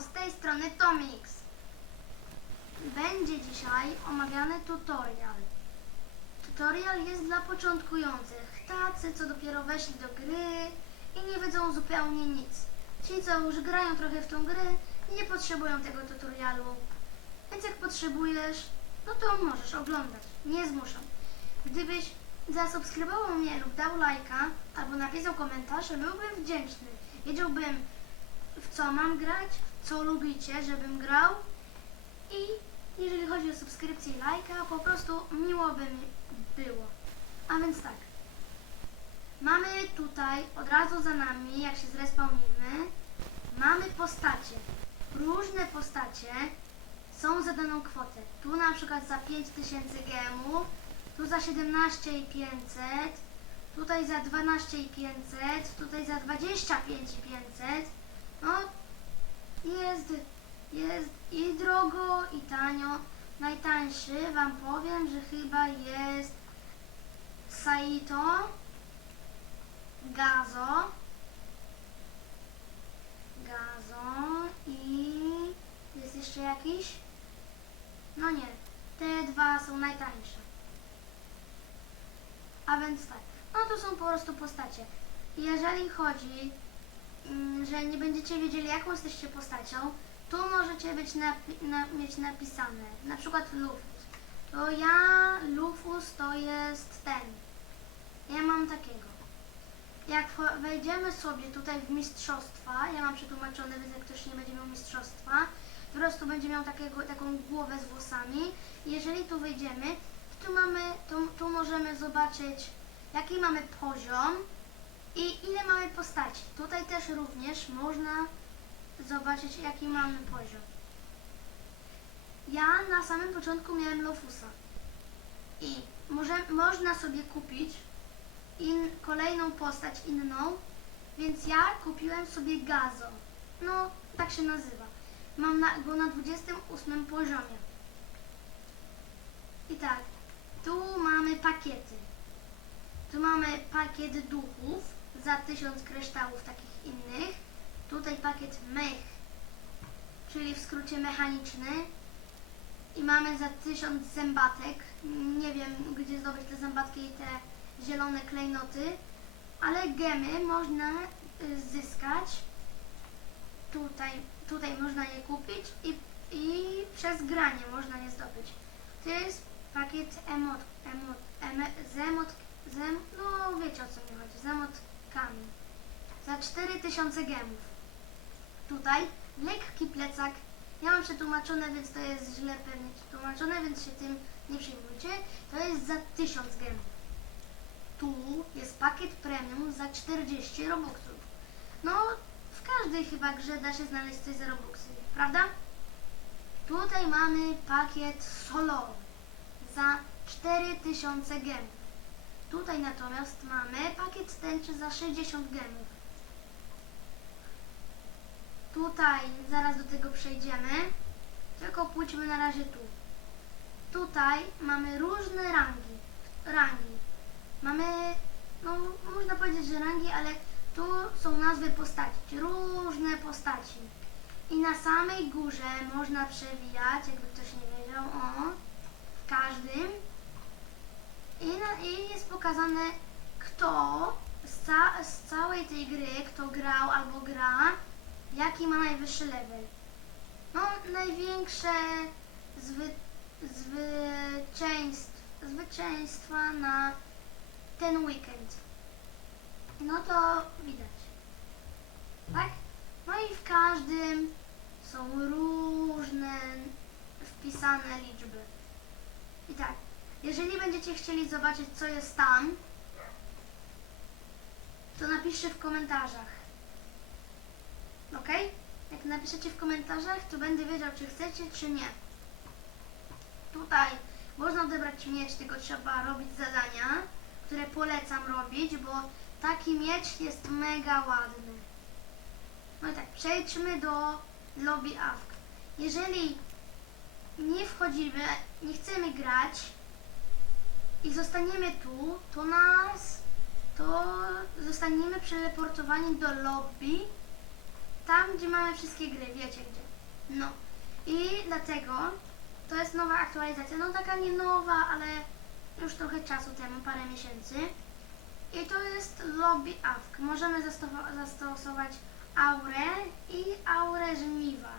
z tej strony Tomix. Będzie dzisiaj omawiany tutorial. Tutorial jest dla początkujących, tacy co dopiero weszli do gry i nie wiedzą zupełnie nic. Ci co już grają trochę w tą grę nie potrzebują tego tutorialu. Więc jak potrzebujesz, no to możesz oglądać, nie zmuszam. Gdybyś zasubskrybował mnie lub dał lajka albo napisał komentarz, byłbym wdzięczny. Wiedziałbym w co mam grać, co lubicie, żebym grał i jeżeli chodzi o subskrypcję i lajka, po prostu miło by mi było. A więc tak. Mamy tutaj od razu za nami, jak się zrespawnimy, mamy postacie. Różne postacie są za daną kwotę. Tu na przykład za 5000 gemów, tu za 17500, tutaj za 12500, tutaj za 25500. No, jest, jest i drogo, i tanio. Najtańszy wam powiem, że chyba jest Saito, Gazo, Gazo i jest jeszcze jakiś? No nie, te dwa są najtańsze. A więc tak, no to są po prostu postacie. Jeżeli chodzi, mm, że nie będziecie wiedzieli jaką jesteście postacią, tu możecie być napi- na, mieć napisane, na przykład Lufus. To ja, Lufus to jest ten. Ja mam takiego. Jak wejdziemy sobie tutaj w mistrzostwa, ja mam przetłumaczone, więc jak ktoś nie będzie miał mistrzostwa, po prostu będzie miał takiego, taką głowę z włosami. Jeżeli tu wejdziemy, tu mamy, tu, tu możemy zobaczyć jaki mamy poziom i ile mamy postaci. Tutaj też również można zobaczyć jaki mamy poziom. Ja na samym początku miałem Lofusa i może, można sobie kupić in, kolejną postać inną, więc ja kupiłem sobie Gazo. No, tak się nazywa. Mam na, go na 28 poziomie. I tak, tu mamy pakiety. Tu mamy pakiet duchów za 1000 kryształów takich innych. Tutaj pakiet mech, czyli w skrócie mechaniczny. I mamy za 1000 zębatek. Nie wiem, gdzie zdobyć te zębatki i te zielone klejnoty, ale gemy można y, zyskać. Tutaj, tutaj można je kupić i, i przez granie można je zdobyć. To jest pakiet emot, emot, emot, z em, no wiecie o co mi chodzi, z emotkami. Za 4000 gemów. Tutaj lekki plecak. Ja mam przetłumaczone, więc to jest źle pewnie przetłumaczone, więc się tym nie przejmujcie. To jest za 1000 gemów. Tu jest pakiet premium za 40 robuxów. No, w każdej chyba grze da się znaleźć coś za robuxy, prawda? Tutaj mamy pakiet solo za 4000 gemów. Tutaj natomiast mamy pakiet tęczy za 60 gemów. Tutaj zaraz do tego przejdziemy, tylko pójdźmy na razie tu. Tutaj mamy różne rangi. Rangi. Mamy, no można powiedzieć, że rangi, ale tu są nazwy postaci, różne postaci. I na samej górze można przewijać, jakby ktoś nie wiedział, o, w każdym. I, na, i jest pokazane, kto z, ca, z całej tej gry, kto grał albo gra, jaki ma najwyższy level. No, największe zwy, na ten weekend. No to widać. Tak? No i w każdym są różne wpisane liczby. I tak, jeżeli będziecie chcieli zobaczyć, co jest tam, to napiszcie w komentarzach. Ok? Jak napiszecie w komentarzach, to będę wiedział, czy chcecie, czy nie. Tutaj można odebrać miecz, tylko trzeba robić zadania, które polecam robić, bo taki miecz jest mega ładny. No i tak, przejdźmy do lobby AFK. Jeżeli nie wchodzimy, nie chcemy grać i zostaniemy tu, to nas, to zostaniemy przeleportowani do lobby tam, gdzie mamy wszystkie gry, wiecie gdzie. No. I dlatego to jest nowa aktualizacja. No taka nie nowa, ale już trochę czasu temu, parę miesięcy. I to jest Lobby AWK. Możemy zastosować aurę i aurę żniwa.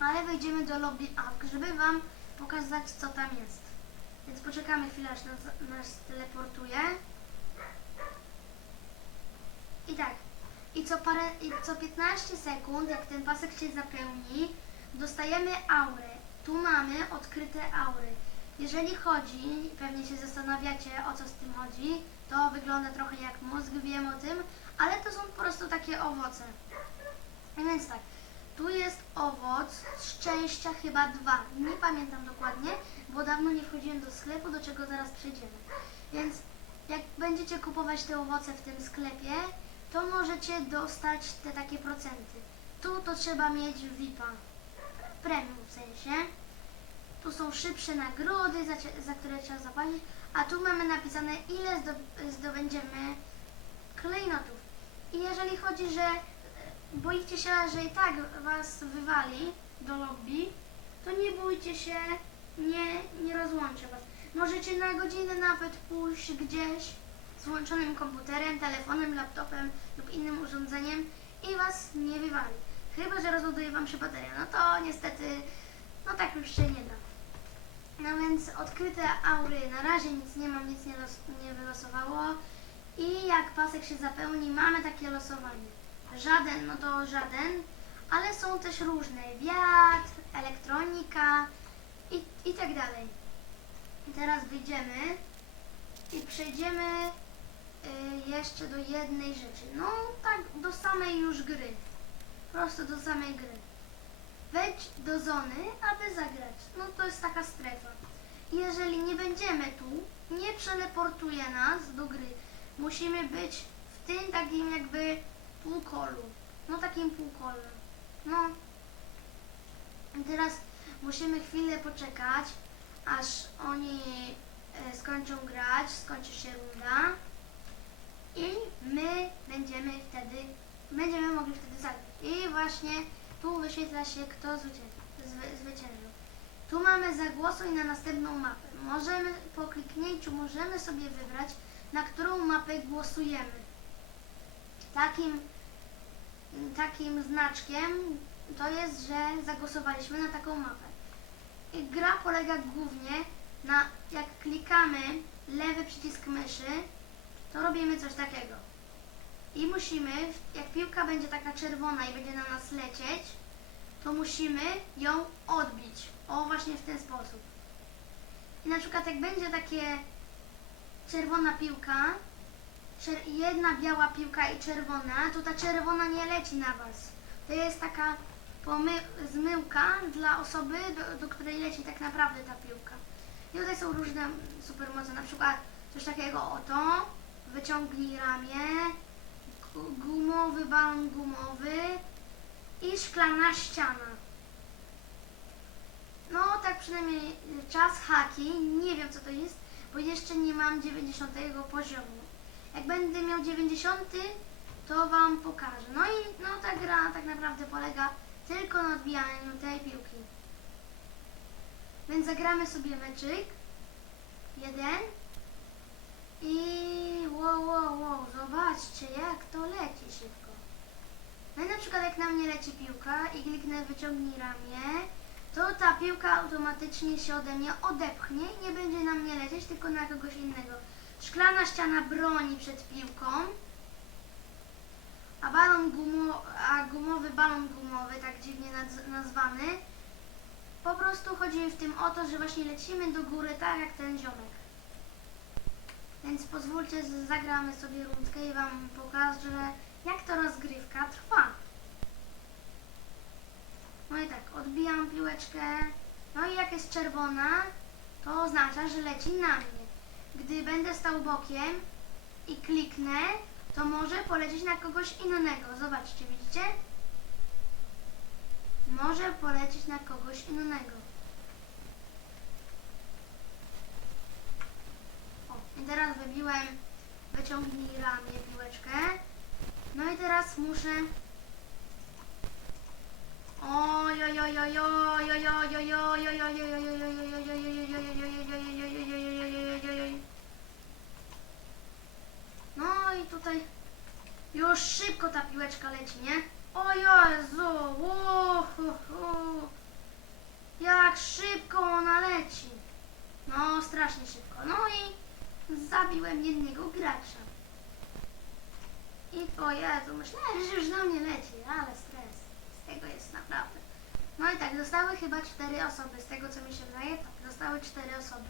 Ale wejdziemy do Lobby AWK, żeby Wam pokazać, co tam jest. Więc poczekamy chwilę, aż nas, nas teleportuje. I tak. I co, parę, I co 15 sekund, jak ten pasek się zapełni, dostajemy aurę. Tu mamy odkryte aury. Jeżeli chodzi, pewnie się zastanawiacie o co z tym chodzi, to wygląda trochę jak mózg, wiem o tym, ale to są po prostu takie owoce. Więc tak, tu jest owoc szczęścia chyba dwa. Nie pamiętam dokładnie, bo dawno nie wchodziłem do sklepu, do czego zaraz przejdziemy. Więc jak będziecie kupować te owoce w tym sklepie, to możecie dostać te takie procenty. Tu to trzeba mieć VIPa, premium w sensie. Tu są szybsze nagrody, za, za które trzeba zapłacić, a tu mamy napisane ile zdo- zdobędziemy klejnotów. I jeżeli chodzi, że e, boicie się, że i tak was wywali do lobby, to nie bójcie się, nie, nie rozłączę was. Możecie na godzinę nawet pójść gdzieś z włączonym komputerem, telefonem, laptopem lub innym urządzeniem i was nie wywali. Chyba, że rozładuje wam się bateria. No to niestety, no tak już się nie da. No więc odkryte aury, na razie nic nie mam, nic nie, los, nie wylosowało. I jak pasek się zapełni, mamy takie losowanie. Żaden, no to żaden, ale są też różne. Wiatr, elektronika i, i tak dalej. I teraz wyjdziemy i przejdziemy y, jeszcze do jednej rzeczy. No tak, do samej już gry. Prosto do samej gry. Wejdź do zony, aby zagrać. No to jest taka strefa. Jeżeli nie będziemy tu, nie przeleportuje nas do gry. Musimy być w tym takim jakby półkolu. No takim półkolu. No. Teraz musimy chwilę poczekać, aż oni e, skończą grać, skończy się runda. I my będziemy wtedy, będziemy mogli wtedy zagrać. I właśnie tu wyświetla się, kto zwycię- zwy, zwyciężył. Tu mamy zagłosuj na następną mapę. Możemy, po kliknięciu możemy sobie wybrać, na którą mapę głosujemy. Takim, takim znaczkiem to jest, że zagłosowaliśmy na taką mapę. I gra polega głównie na, jak klikamy lewy przycisk myszy, to robimy coś takiego. I musimy, jak piłka będzie taka czerwona i będzie na nas lecieć, to musimy ją odbić. O, właśnie w ten sposób. I na przykład jak będzie takie czerwona piłka, jedna biała piłka i czerwona, to ta czerwona nie leci na was. To jest taka zmyłka dla osoby, do, do której leci tak naprawdę ta piłka. I tutaj są różne supermoce, na przykład coś takiego oto, wyciągnij ramię, gu- gumowy balon gumowy i szklana ściana. No tak przynajmniej czas haki, nie wiem co to jest, bo jeszcze nie mam 90 poziomu. Jak będę miał 90, to wam pokażę. No i no ta gra tak naprawdę polega tylko na odbijaniu tej piłki. Więc zagramy sobie meczyk. Jeden. I wow, wow, wow, zobaczcie jak to leci szybko. No i na przykład jak na mnie leci piłka i kliknę wyciągnij ramię, to ta piłka automatycznie się ode mnie odepchnie i nie będzie na mnie lecieć, tylko na kogoś innego. Szklana ściana broni przed piłką, a balon gumo, a gumowy balon gumowy, tak dziwnie naz- nazwany, po prostu chodzi w tym o to, że właśnie lecimy do góry tak jak ten ziomek. Więc pozwólcie, że zagramy sobie rundkę i wam pokażę, jak to rozgrywka trwa. No i tak, odbijam piłeczkę. No i jak jest czerwona, to oznacza, że leci na mnie. Gdy będę stał bokiem i kliknę, to może polecieć na kogoś innego. Zobaczcie, widzicie? Może polecieć na kogoś innego. I teraz wybiłem, wyciągnij ramię, piłeczkę. No i teraz muszę... No i tutaj już szybko ta piłeczka leci, nie? O Jezu! Jak szybko ona leci! No, strasznie szybko. No i zabiłem jednego gracza. I o Jezu, myślałem, że już na mnie leci, ale stres. Z tego jest naprawdę. No i tak, zostały chyba cztery osoby, z tego co mi się wydaje. Tak, zostały cztery osoby.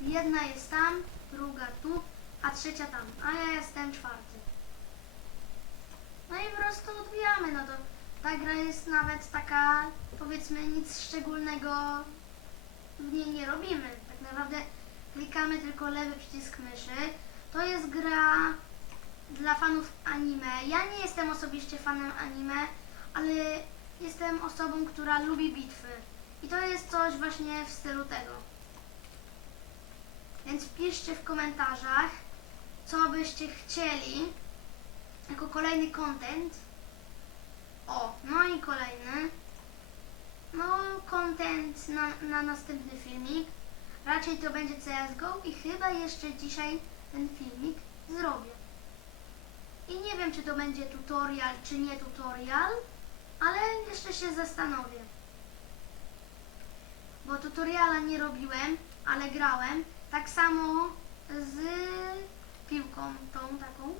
Jedna jest tam, druga tu, a trzecia tam, a ja jestem czwarty. No i po prostu odbijamy, no to ta gra jest nawet taka, powiedzmy, nic szczególnego w niej nie robimy. Tak naprawdę klikamy tylko lewy przycisk myszy. To jest gra dla fanów anime. Ja nie jestem osobiście fanem anime, ale jestem osobą, która lubi bitwy. I to jest coś właśnie w stylu tego. Więc piszcie w komentarzach, co byście chcieli jako kolejny content. O, no i kolejny. No, content na, na następny filmik. Raczej to będzie CSGO i chyba jeszcze dzisiaj ten filmik zrobię. I nie wiem, czy to będzie tutorial, czy nie tutorial, ale jeszcze się zastanowię. Bo tutoriala nie robiłem, ale grałem. Tak samo z piłką tą taką.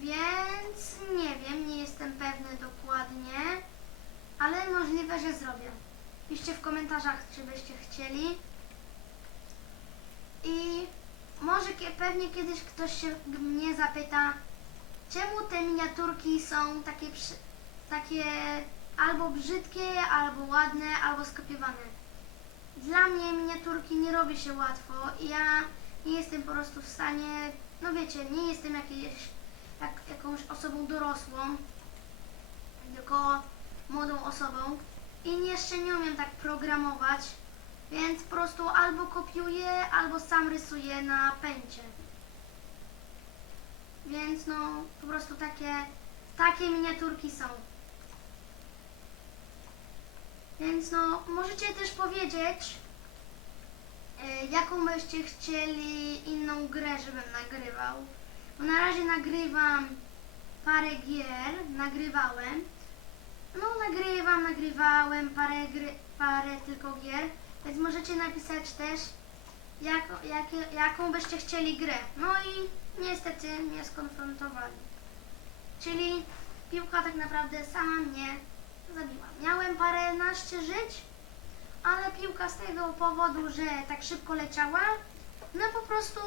Więc nie wiem, nie jestem pewny dokładnie, ale możliwe, że zrobię. Piszcie w komentarzach, czy byście chcieli. I może pewnie kiedyś ktoś się mnie zapyta, czemu te miniaturki są takie, takie albo brzydkie, albo ładne, albo skopiowane. Dla mnie miniaturki nie robi się łatwo i ja nie jestem po prostu w stanie, no wiecie, nie jestem jakiejś, jak, jakąś osobą dorosłą, tylko młodą osobą i jeszcze nie umiem tak programować, więc po prostu albo kopiuję, albo sam rysuję na pęcie. Więc no, po prostu takie, takie miniaturki są. Więc no, możecie też powiedzieć, e, jaką byście chcieli inną grę, żebym nagrywał. Bo na razie nagrywam parę gier, nagrywałem. No, nagrywam, nagrywałem parę, gry, parę tylko gier, więc możecie napisać też, jak, jakie, jaką byście chcieli grę. No i niestety mnie skonfrontowali. Czyli piłka tak naprawdę sama mnie zabiła. Miałem paręnaście żyć, ale piłka z tego powodu, że tak szybko leciała, no po prostu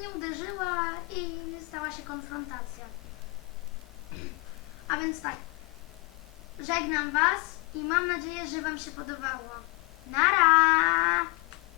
nie uderzyła i stała się konfrontacja. A więc tak, żegnam Was i mam nadzieję, że Wam się podobało. Nara!